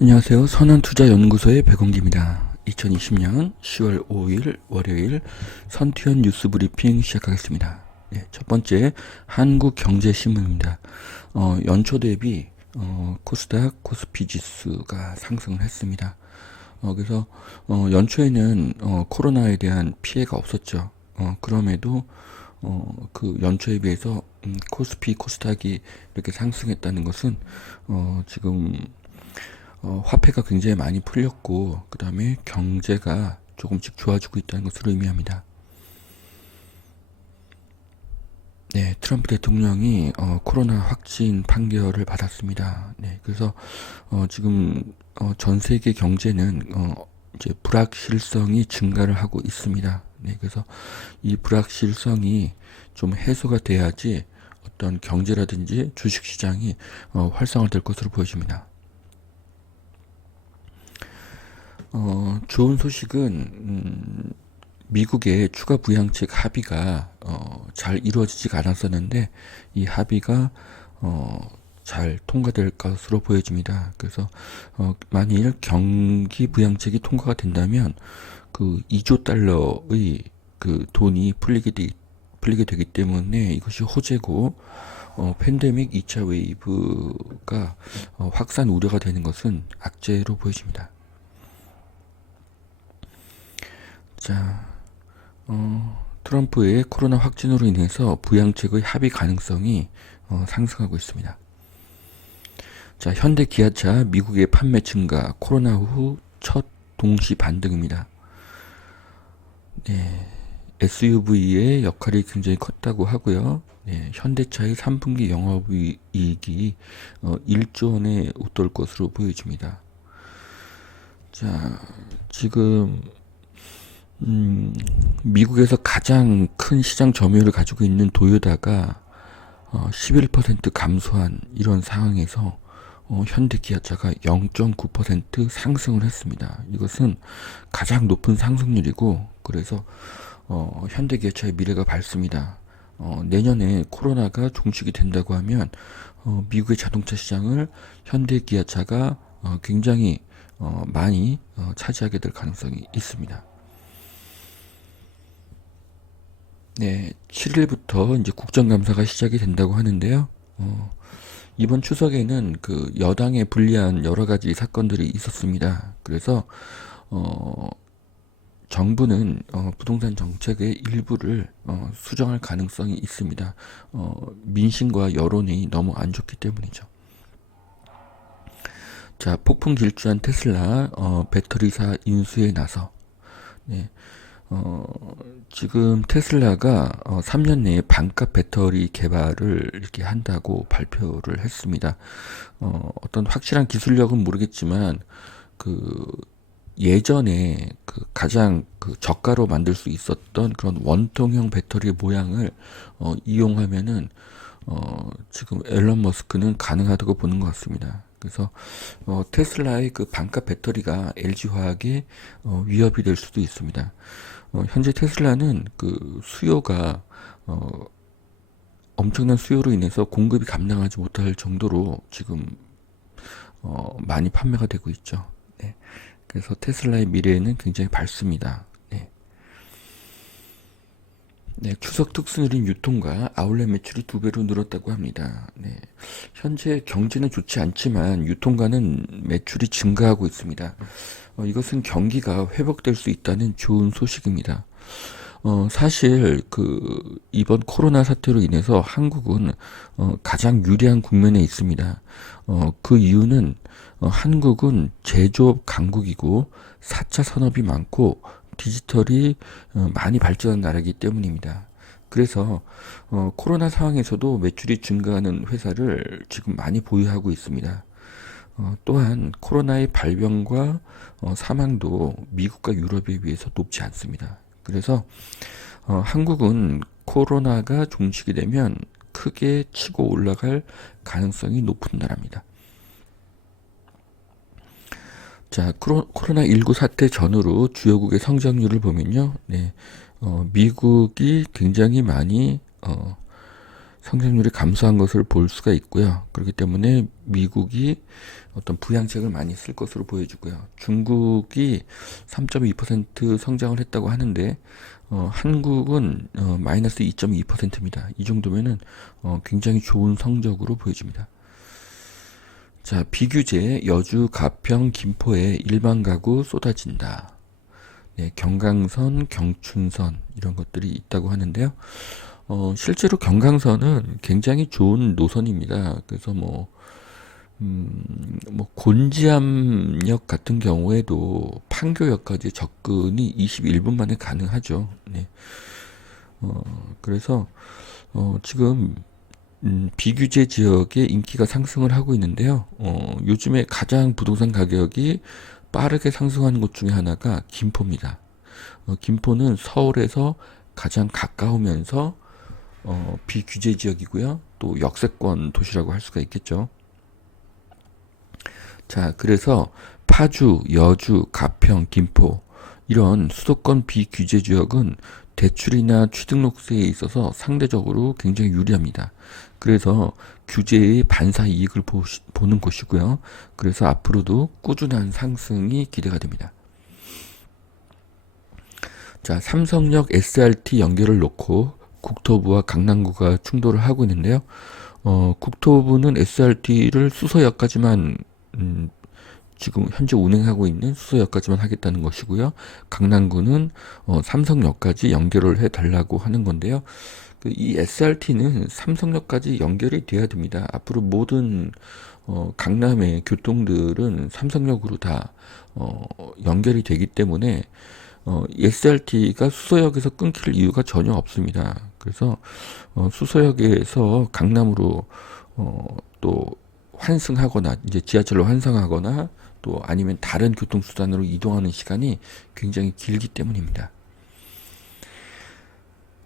안녕하세요. 선한투자연구소의 백원기입니다. 2020년 10월 5일 월요일 선투연 뉴스 브리핑 시작하겠습니다. 네, 첫 번째 한국경제신문입니다. 연초 대비 코스닥, 코스피 지수가 상승을 했습니다. 그래서 연초에는 코로나에 대한 피해가 없었죠. 그럼에도 그 연초에 비해서 코스피, 코스닥이 이렇게 상승했다는 것은 지금 화폐가 굉장히 많이 풀렸고 그 다음에 경제가 조금씩 좋아지고 있다는 것을 의미합니다. 네, 트럼프 대통령이 코로나 확진 판결을 받았습니다. 네, 그래서 지금 전 세계 경제는 이제 불확실성이 증가를 하고 있습니다. 네, 그래서 이 불확실성이 좀 해소가 돼야지 어떤 경제라든지 주식시장이 활성화될 것으로 보여집니다. 좋은 소식은 미국의 추가 부양책 합의가 잘 이루어지지가 않았었는데 이 합의가 잘 통과될 것으로 보여집니다. 그래서 만일 경기 부양책이 통과가 된다면 그 2조 달러의 그 돈이 풀리게 되기 때문에 이것이 호재고 팬데믹 2차 웨이브가 확산 우려가 되는 것은 악재로 보여집니다. 자, 트럼프의 코로나 확진으로 인해서 부양책의 합의 가능성이 상승하고 있습니다. 자, 현대 기아차 미국의 판매 증가, 코로나 후 첫 동시 반등입니다. 네, SUV의 역할이 굉장히 컸다고 하고요. 네, 현대차의 3분기 영업이익이 1조 원에 웃돌 것으로 보여집니다. 자, 지금 미국에서 가장 큰 시장 점유율을 가지고 있는 도요다가 11% 감소한 이런 상황에서 현대 기아차가 0.9% 상승을 했습니다. 이것은 가장 높은 상승률이고 그래서 현대 기아차의 미래가 밝습니다. 내년에 코로나가 종식이 된다고 하면 미국의 자동차 시장을 현대 기아차가 굉장히 많이 차지하게 될 가능성이 있습니다. 네, 7일부터 이제 국정감사가 시작이 된다고 하는데요. 이번 추석에는 그 여당에 불리한 여러 가지 사건들이 있었습니다. 그래서 정부는 부동산 정책의 일부를 수정할 가능성이 있습니다. 민심과 여론이 너무 안 좋기 때문이죠. 자, 폭풍 질주한 테슬라 배터리사 인수에 나서 네, 지금 테슬라가 3년 내에 반값 배터리 개발을 이렇게 한다고 발표를 했습니다. 어떤 확실한 기술력은 모르겠지만 그 예전에 그 가장 그 저가로 만들 수 있었던 그런 원통형 배터리 모양을 이용하면은 지금 앨런 머스크는 가능하다고 보는 것 같습니다. 그래서 테슬라의 그 반값 배터리가 LG화학에 위협이 될 수도 있습니다. 현재 테슬라는 그 수요가 엄청난 수요로 인해서 공급이 감당하지 못할 정도로 지금 많이 판매가 되고 있죠. 네. 그래서 테슬라의 미래는 굉장히 밝습니다. 네. 네, 추석 특수느린 유통과 아울렛 매출이 2배로 늘었다고 합니다. 네, 현재 경제는 좋지 않지만 유통가는 매출이 증가하고 있습니다. 이것은 경기가 회복될 수 있다는 좋은 소식입니다. 사실 이번 코로나 사태로 인해서 한국은 가장 유리한 국면에 있습니다. 그 이유는 한국은 제조업 강국이고 4차 산업이 많고 디지털이 많이 발전한 나라이기 때문입니다. 그래서 코로나 상황에서도 매출이 증가하는 회사를 지금 많이 보유하고 있습니다. 또한 코로나의 발병과 사망도 미국과 유럽에 비해서 높지 않습니다. 그래서 한국은 코로나가 종식이 되면 크게 치고 올라갈 가능성이 높은 나라입니다. 자, 코로나19 사태 전후로 주요국의 성장률을 보면요. 네, 미국이 굉장히 많이 성장률이 감소한 것을 볼 수가 있고요. 그렇기 때문에 미국이 어떤 부양책을 많이 쓸 것으로 보여지고요. 중국이 3.2% 성장을 했다고 하는데 한국은 마이너스 2.2%입니다. 이 정도면은 굉장히 좋은 성적으로 보여집니다. 자, 비규제 여주, 가평, 김포에 일반 가구 쏟아진다. 네, 경강선, 경춘선 이런 것들이 있다고 하는데요. 실제로 경강선은 굉장히 좋은 노선입니다. 그래서 뭐 곤지암역 같은 경우에도 판교역까지 접근이 21분 만에 가능하죠. 네. 그래서 지금 비규제 지역의 인기가 상승을 하고 있는데요. 요즘에 가장 부동산 가격이 빠르게 상승하는 곳 중에 하나가 김포입니다. 김포는 서울에서 가장 가까우면서 비규제 지역이고요. 또 역세권 도시라고 할 수가 있겠죠. 자, 그래서 파주, 여주, 가평, 김포 이런 수도권 비규제 지역은 대출이나 취등록세에 있어서 상대적으로 굉장히 유리합니다. 그래서 규제의 반사 이익을 보는 곳이고요. 그래서 앞으로도 꾸준한 상승이 기대가 됩니다. 자, 삼성역 SRT 연결을 놓고 국토부와 강남구가 충돌을 하고 있는데요. 국토부는 SRT를 수서역까지만 지금 현재 운행하고 있는 수서역까지만 하겠다는 것이고요. 강남구는 삼성역까지 연결을 해달라고 하는 건데요. 이 SRT는 삼성역까지 연결이 돼야 됩니다. 앞으로 모든 강남의 교통들은 삼성역으로 다 연결이 되기 때문에 SRT가 수서역에서 끊길 이유가 전혀 없습니다. 그래서 수서역에서 강남으로 또 환승하거나 이제 지하철로 환승하거나 또 아니면 다른 교통수단으로 이동하는 시간이 굉장히 길기 때문입니다.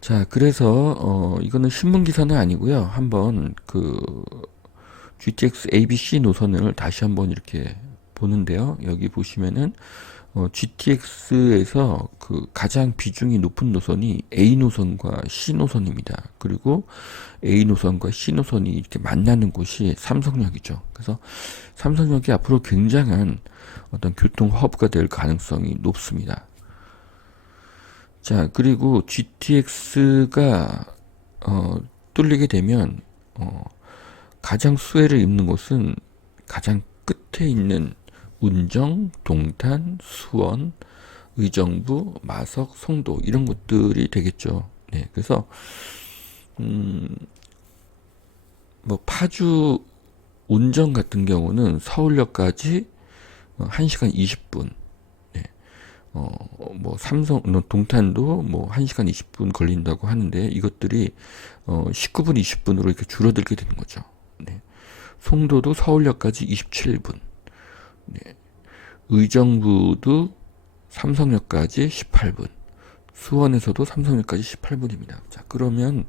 자, 그래서 이거는 신문 기사는 아니고요. 한번 그 GTX ABC 노선을 다시 한번 이렇게 보는데요. 여기 보시면은 GTX에서 그 가장 비중이 높은 노선이 A 노선과 C 노선입니다. 그리고 A 노선과 C 노선이 이렇게 만나는 곳이 삼성역이죠. 그래서 삼성역이 앞으로 굉장한 어떤 교통 허브가 될 가능성이 높습니다. 자, 그리고 GTX가 뚫리게 되면 가장 수혜를 입는 곳은 가장 끝에 있는 운정, 동탄, 수원, 의정부, 마석, 송도 이런 곳들이 되겠죠. 네, 그래서 뭐 파주 운정 같은 경우는 서울역까지 1시간 20분. 네. 뭐 삼성 동탄도 뭐 1시간 20분 걸린다고 하는데 이것들이 19분 20분으로 이렇게 줄어들게 되는 거죠. 네. 송도도 서울역까지 27분. 네. 의정부도 삼성역까지 18분. 수원에서도 삼성역까지 18분입니다. 자, 그러면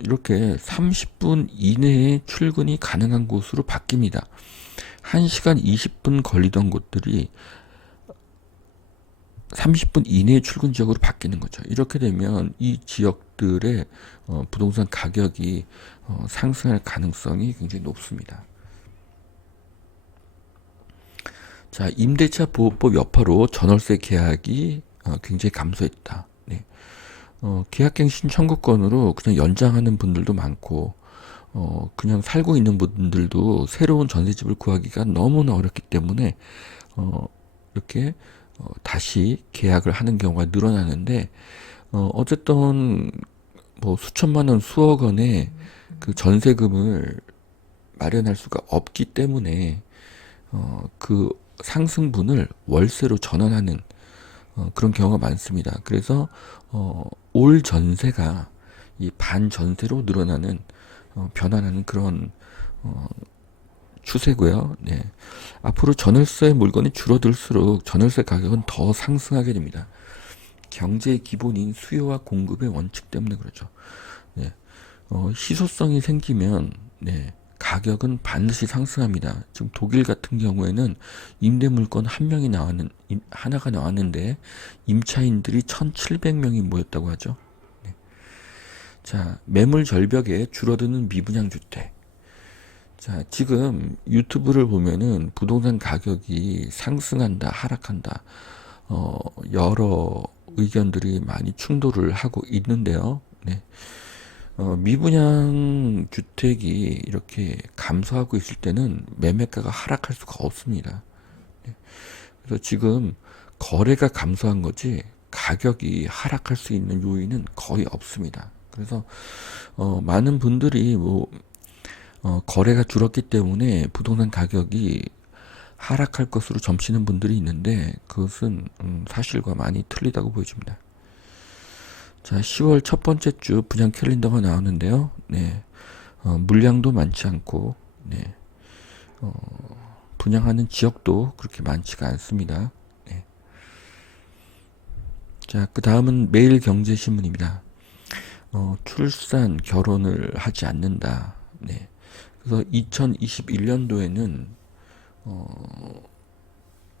이렇게 30분 이내에 출근이 가능한 곳으로 바뀝니다. 1시간 20분 걸리던 곳들이 30분 이내에 출근 지역으로 바뀌는 거죠. 이렇게 되면 이 지역들의 부동산 가격이 상승할 가능성이 굉장히 높습니다. 자, 임대차 보호법 여파로 전월세 계약이 굉장히 감소했다. 네. 계약갱신 청구권으로 그냥 연장하는 분들도 많고, 그냥 살고 있는 분들도 새로운 전세집을 구하기가 너무나 어렵기 때문에, 이렇게, 다시 계약을 하는 경우가 늘어나는데, 어쨌든, 뭐 수천만 원, 수억 원의 그 전세금을 마련할 수가 없기 때문에, 그 상승분을 월세로 전환하는 그런 경우가 많습니다. 그래서 올 전세가 이 반전세로 늘어나는 변화하는 그런 추세고요. 네. 앞으로 전월세 물건이 줄어들수록 전월세 가격은 더 상승하게 됩니다. 경제의 기본인 수요와 공급의 원칙 때문에 그렇죠. 네. 희소성이 생기면 네. 가격은 반드시 상승합니다. 지금 독일 같은 경우에는 임대 물건 하나가 나왔는데 임차인들이 1,700명이 모였다고 하죠. 네. 자, 매물 절벽에 줄어드는 미분양 주택. 자, 지금 유튜브를 보면은 부동산 가격이 상승한다, 하락한다, 여러 의견들이 많이 충돌을 하고 있는데요. 네. 미분양 주택이 이렇게 감소하고 있을 때는 매매가가 하락할 수가 없습니다. 네. 그래서 지금 거래가 감소한 거지 가격이 하락할 수 있는 요인은 거의 없습니다. 그래서 많은 분들이 거래가 줄었기 때문에 부동산 가격이 하락할 것으로 점치는 분들이 있는데 그것은 사실과 많이 틀리다고 보여집니다. 자, 10월 첫 번째 주 분양 캘린더가 나오는데요. 네, 물량도 많지 않고, 네, 분양하는 지역도 그렇게 많지가 않습니다. 네. 자, 그 다음은 매일경제신문입니다. 출산, 결혼을 하지 않는다. 네. 그래서 2021년도에는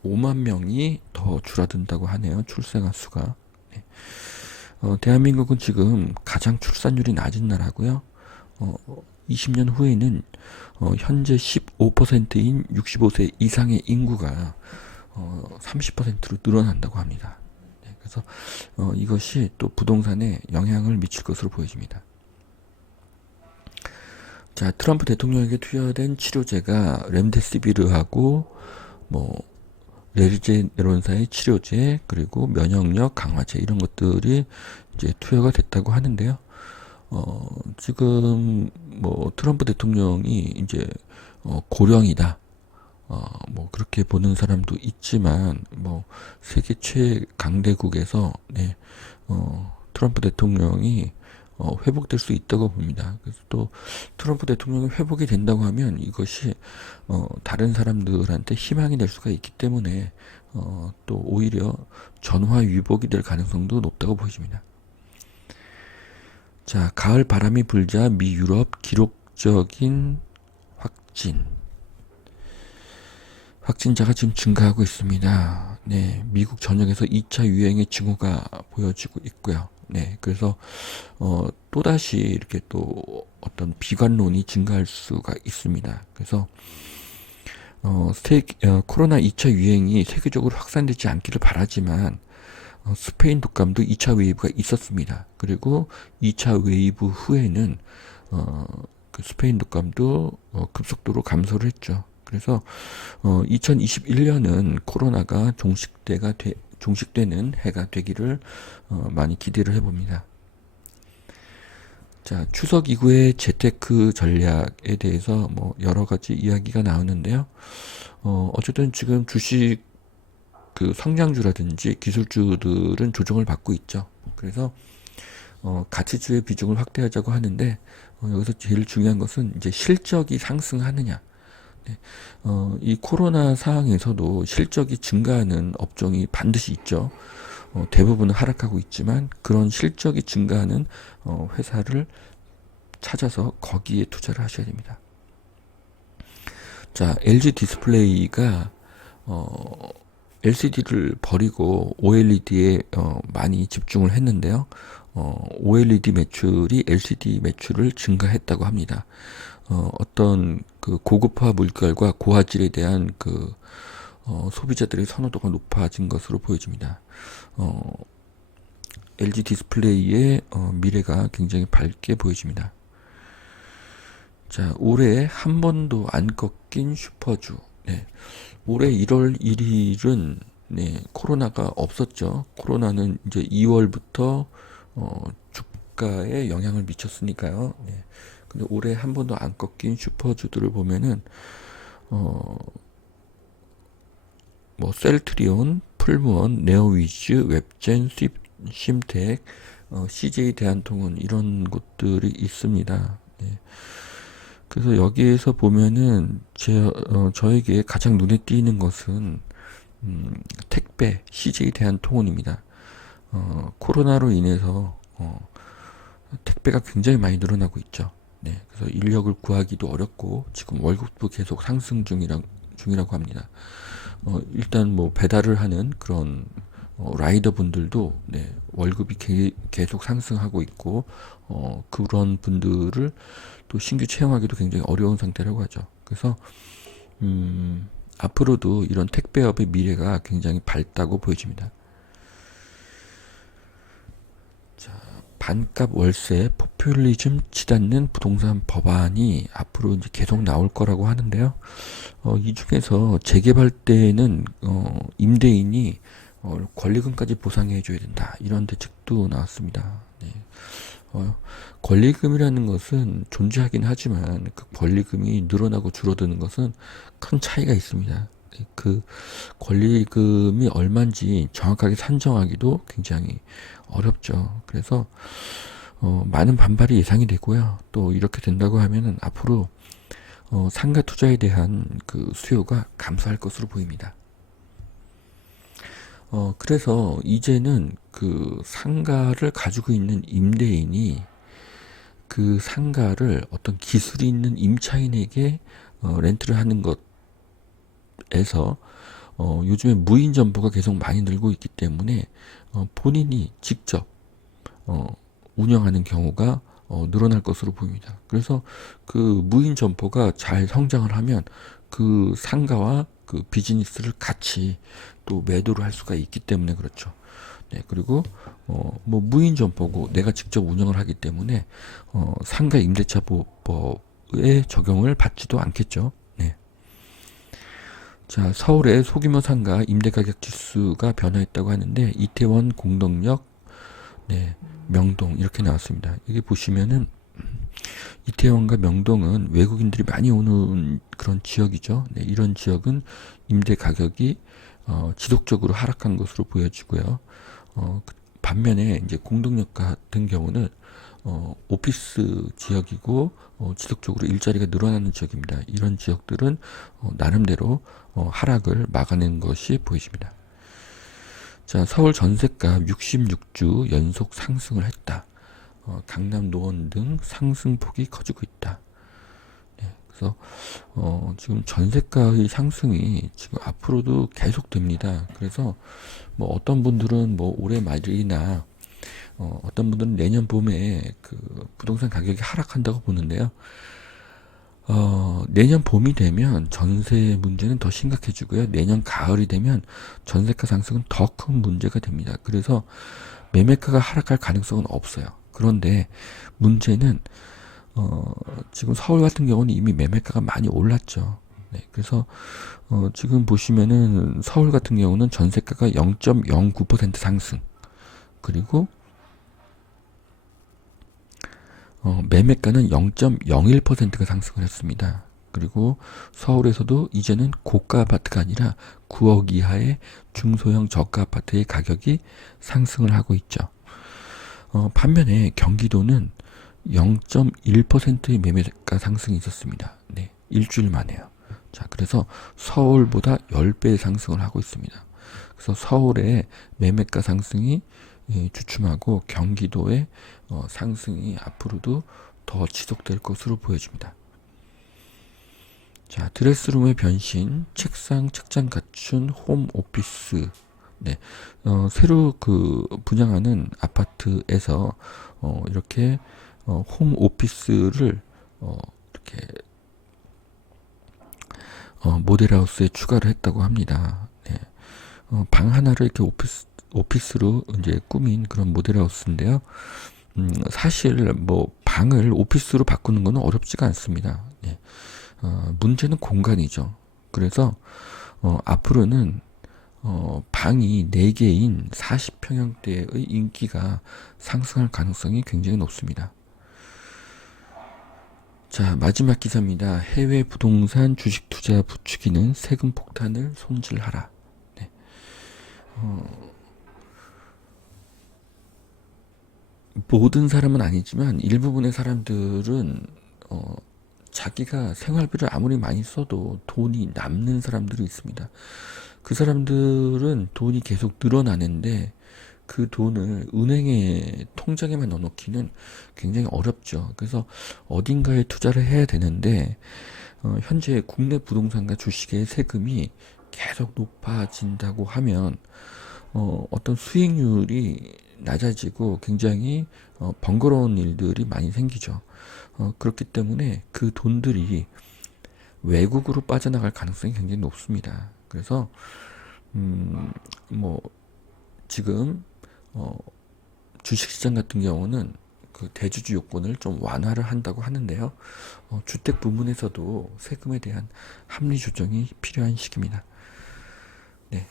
5만 명이 더 줄어든다고 하네요. 출생아 수가. 네. 대한민국은 지금 가장 출산율이 낮은 나라고요. 20년 후에는 현재 15%인 65세 이상의 인구가 30%로 늘어난다고 합니다. 네, 그래서 이것이 또 부동산에 영향을 미칠 것으로 보여집니다. 자, 트럼프 대통령에게 투여된 치료제가 렘데시비르하고 레르제네론사의 치료제 그리고 면역력 강화제 이런 것들이 이제 투여가 됐다고 하는데요. 지금 트럼프 대통령이 이제 고령이다. 그렇게 보는 사람도 있지만 세계 최강대국에서 네, 트럼프 대통령이 회복될 수 있다고 봅니다. 그래서 또 트럼프 대통령이 회복이 된다고 하면 이것이 다른 사람들한테 희망이 될 수가 있기 때문에 또 오히려 전화위복이 될 가능성도 높다고 보여집니다. 자, 가을 바람이 불자 미 유럽 기록적인 확진자가 지금 증가하고 있습니다. 네, 미국 전역에서 2차 유행의 징후가 보여지고 있고요. 네, 그래서 또다시 이렇게 또 어떤 비관론이 증가할 수가 있습니다. 그래서 코로나 2차 유행이 세계적으로 확산되지 않기를 바라지만 스페인 독감도 2차 웨이브가 있었습니다. 그리고 2차 웨이브 후에는 그 스페인 독감도 급속도로 감소를 했죠. 그래서 2021년은 코로나가 종식되는 해가 되기를 많이 기대를 해봅니다. 자, 추석 이후의 재테크 전략에 대해서 여러 가지 이야기가 나오는데요. 어쨌든 지금 주식 그 성장주라든지 기술주들은 조정을 받고 있죠. 그래서 가치주의 비중을 확대하자고 하는데 여기서 제일 중요한 것은 이제 실적이 상승하느냐. 네. 이 코로나 상황에서도 실적이 증가하는 업종이 반드시 있죠. 대부분은 하락하고 있지만 그런 실적이 증가하는 회사를 찾아서 거기에 투자를 하셔야 됩니다. 자, LG 디스플레이가 LCD를 버리고 OLED에 많이 집중을 했는데요. OLED 매출이 LCD 매출을 증가했다고 합니다. 어떤 그 고급화 물결과 고화질에 대한 그 소비자들의 선호도가 높아진 것으로 보여집니다. LG 디스플레이의 미래가 굉장히 밝게 보여집니다. 자, 올해 한 번도 안 꺾인 슈퍼주. 네. 올해 1월 1일은 네, 코로나가 없었죠. 코로나는 이제 2월부터 주가에 영향을 미쳤으니까요. 네. 근데 올해 한 번도 안 꺾인 슈퍼주들을 보면은 셀트리온, 풀무원, 네오위즈, 웹젠, 심텍, CJ 대한통운 이런 곳들이 있습니다. 네. 그래서 여기에서 보면은 저에게 가장 눈에 띄는 것은 택배, CJ 대한통운입니다. 코로나로 인해서 택배가 굉장히 많이 늘어나고 있죠. 네, 그래서 인력을 구하기도 어렵고 지금 월급도 계속 상승 중이라고 합니다. 일단 뭐 배달을 하는 그런 라이더 분들도 네, 월급이 계속 상승하고 있고 그런 분들을 또 신규 채용하기도 굉장히 어려운 상태라고 하죠. 그래서 앞으로도 이런 택배업의 미래가 굉장히 밝다고 보여집니다. 반값 월세 포퓰리즘 치닫는 부동산 법안이 앞으로 이제 계속 나올 거라고 하는데요. 이 중에서 재개발 때는 임대인이 권리금까지 보상해 줘야 된다. 이런 대책도 나왔습니다. 네. 권리금이라는 것은 존재하긴 하지만 그 권리금이 늘어나고 줄어드는 것은 큰 차이가 있습니다. 그 권리금이 얼마인지 정확하게 산정하기도 굉장히 어렵죠. 그래서 많은 반발이 예상이 되고요. 또 이렇게 된다고 하면은 앞으로 상가 투자에 대한 그 수요가 감소할 것으로 보입니다. 그래서 이제는 그 상가를 가지고 있는 임대인이 그 상가를 어떤 기술이 있는 임차인에게 렌트를 하는 것에서 요즘에 무인 점포가 계속 많이 늘고 있기 때문에 본인이 직접 운영하는 경우가 늘어날 것으로 보입니다. 그래서 그 무인 점포가 잘 성장을 하면 그 상가와 그 비즈니스를 같이 또 매도를 할 수가 있기 때문에 그렇죠. 네, 그리고 뭐 무인 점포고 내가 직접 운영을 하기 때문에 상가 임대차 보호법에 적용을 받지도 않겠죠. 네. 자, 서울의 소규모 상가 임대가격 지수가 변화했다고 하는데 이태원, 공덕역, 네, 명동 이렇게 나왔습니다. 여기 보시면은 이태원과 명동은 외국인들이 많이 오는 그런 지역이죠. 네, 이런 지역은 임대 가격이 지속적으로 하락한 것으로 보여지고요. 반면에 이제 공동역 같은 경우는 오피스 지역이고 지속적으로 일자리가 늘어나는 지역입니다. 이런 지역들은 나름대로 하락을 막아낸 것이 보여집니다. 자, 서울 전셋값 66주 연속 상승을 했다. 강남 노원 등 상승폭이 커지고 있다. 네, 그래서 지금 전세가의 상승이 지금 앞으로도 계속됩니다. 그래서 뭐 어떤 분들은 뭐 올해 말이나 어떤 분들은 내년 봄에 그 부동산 가격이 하락한다고 보는데요. 내년 봄이 되면 전세 문제는 더 심각해지고요. 내년 가을이 되면 전세가 상승은 더 큰 문제가 됩니다. 그래서 매매가가 하락할 가능성은 없어요. 그런데 문제는 지금 서울 같은 경우는 이미 매매가가 많이 올랐죠. 네, 그래서 지금 보시면은 서울 같은 경우는 전세가가 0.09% 상승, 그리고 매매가는 0.01%가 상승을 했습니다. 그리고 서울에서도 이제는 고가 아파트가 아니라 9억 이하의 중소형 저가 아파트의 가격이 상승을 하고 있죠. 반면에 경기도는 0.1%의 매매가 상승이 있었습니다. 네, 일주일 만에요. 자, 그래서 서울보다 10배 상승을 하고 있습니다. 그래서 서울의 매매가 상승이 주춤하고 경기도의 상승이 앞으로도 더 지속될 것으로 보여집니다. 자, 드레스룸의 변신, 책상, 책장 갖춘 홈 오피스. 네, 새로 그 분양하는 아파트에서 이렇게 홈 오피스를 이렇게 모델하우스에 추가를 했다고 합니다. 네, 방 하나를 이렇게 오피스로 이제 꾸민 그런 모델하우스인데요. 사실 뭐 방을 오피스로 바꾸는 것은 어렵지가 않습니다. 네. 문제는 공간이죠. 그래서 앞으로는 방이 4개인 40평형대의 인기가 상승할 가능성이 굉장히 높습니다. 자, 마지막 기사입니다. 해외 부동산 주식 투자 부추기는 세금 폭탄을 손질하라. 네. 모든 사람은 아니지만 일부분의 사람들은 자기가 생활비를 아무리 많이 써도 돈이 남는 사람들이 있습니다. 그 사람들은 돈이 계속 늘어나는데 그 돈을 은행에 통장에만 넣어놓기는 굉장히 어렵죠. 그래서 어딘가에 투자를 해야 되는데 현재 국내 부동산과 주식의 세금이 계속 높아진다고 하면 어떤 수익률이 낮아지고 굉장히 번거로운 일들이 많이 생기죠. 그렇기 때문에 그 돈들이 외국으로 빠져나갈 가능성이 굉장히 높습니다. 그래서 뭐 지금 어, 주식시장 같은 경우는 그 대주주 요건을 좀 완화를 한다고 하는데요. 주택 부문에서도 세금에 대한 합리 조정이 필요한 시기입니다. 네.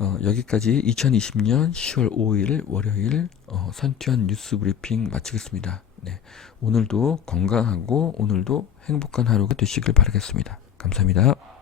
여기까지 2020년 10월 5일 월요일 선투한 뉴스 브리핑 마치겠습니다. 네. 오늘도 건강하고 오늘도 행복한 하루가 되시길 바라겠습니다. 감사합니다.